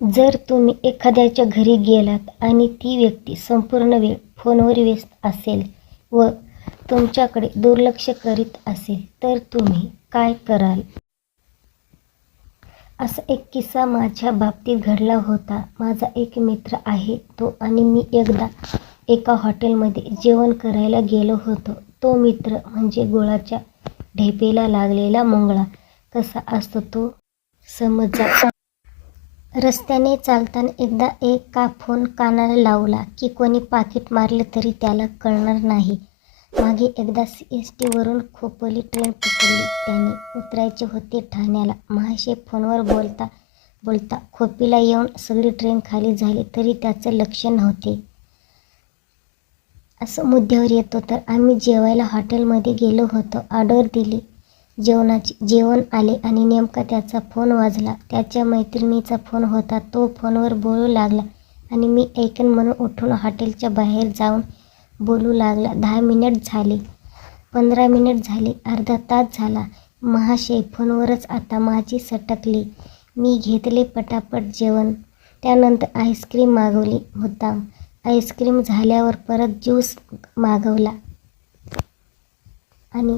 जर तुम्ही एखाद्याच्या घरी गेलात आणि ती व्यक्ती संपूर्ण वेळ फोनवर व्यस्त असेल व तुमच्याकडे दुर्लक्ष करीत असेल तर तुम्ही काय कराल? असा एक किस्सा माझ्या बाबतीत घडला होता. माझा एक मित्र आहे, तो आणि मी एकदा एका हॉटेलमध्ये जेवण करायला गेलो होतो. तो मित्र म्हणजे गुळाच्या ढेपेला लागलेला मुंगळा कसा असतो तो समजा. रस्त्याने चालताना एकदा एका फोन कानाला लावला की कोणी पाकीट मारले तरी त्याला कळणार नाही. मागे एकदा CST वरून खोपोली ट्रेन पकडली. त्याने उतरायचे होते ठाण्याला. महाशय फोनवर बोलता बोलता खोपोलीला येऊन सगळी ट्रेन खाली झाली तरी त्याचं लक्ष नव्हते. असं मुद्द्यावर येतो तर आम्ही जेवायला हॉटेलमध्ये गेलो होतो. ऑर्डर दिली जेवणाची. जेवण आले आणि नेमका त्याचा फोन वाजला. त्याच्या मैत्रिणीचा फोन होता. तो फोनवर बोलू लागला आणि मी ऐकेन म्हणून उठून हॉटेलच्या बाहेर जाऊन बोलू लागला. 10 मिनिट झाले, 15 मिनिट झाले, अर्धा तास झाला. महाशय फोनवरच. आता माझी सटकली. मी घेतले पटापट जेवण. त्यानंतर आईस्क्रीम मागवली मुद्दाम. आईस्क्रीम झाल्यावर परत ज्यूस मागवला आणि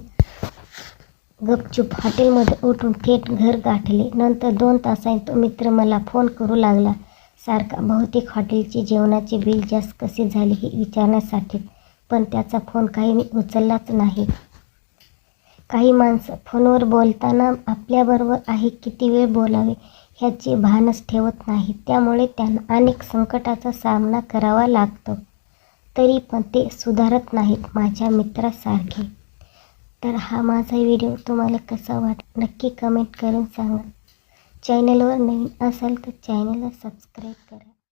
गपचूप हॉटेलमध्ये उठून थेट घर गाठले. नंतर 2 तासांनी तो मित्र मला फोन करू लागला सारखा, बहुतेक हॉटेलचे जेवणाचे बिल जास्त कसे झाले हे विचारण्यासाठी. पण त्याचा फोन काही मी उचललाच नाही. काही माणसं फोनवर बोलताना आपल्याबरोबर आहे किती वेळ बोलावे ह्याचे भानच ठेवत नाहीत. त्यामुळे त्यांना अनेक संकटाचा सामना करावा लागतो. तरी पण ते सुधारत नाहीत माझ्या मित्रासारखे. तर हा माझा व्हिडिओ तुम्हाला कसा वाटला नक्की कमेंट करून सांगा. चॅनलवर नवीन असाल तर चॅनलला सबस्क्राईब करा.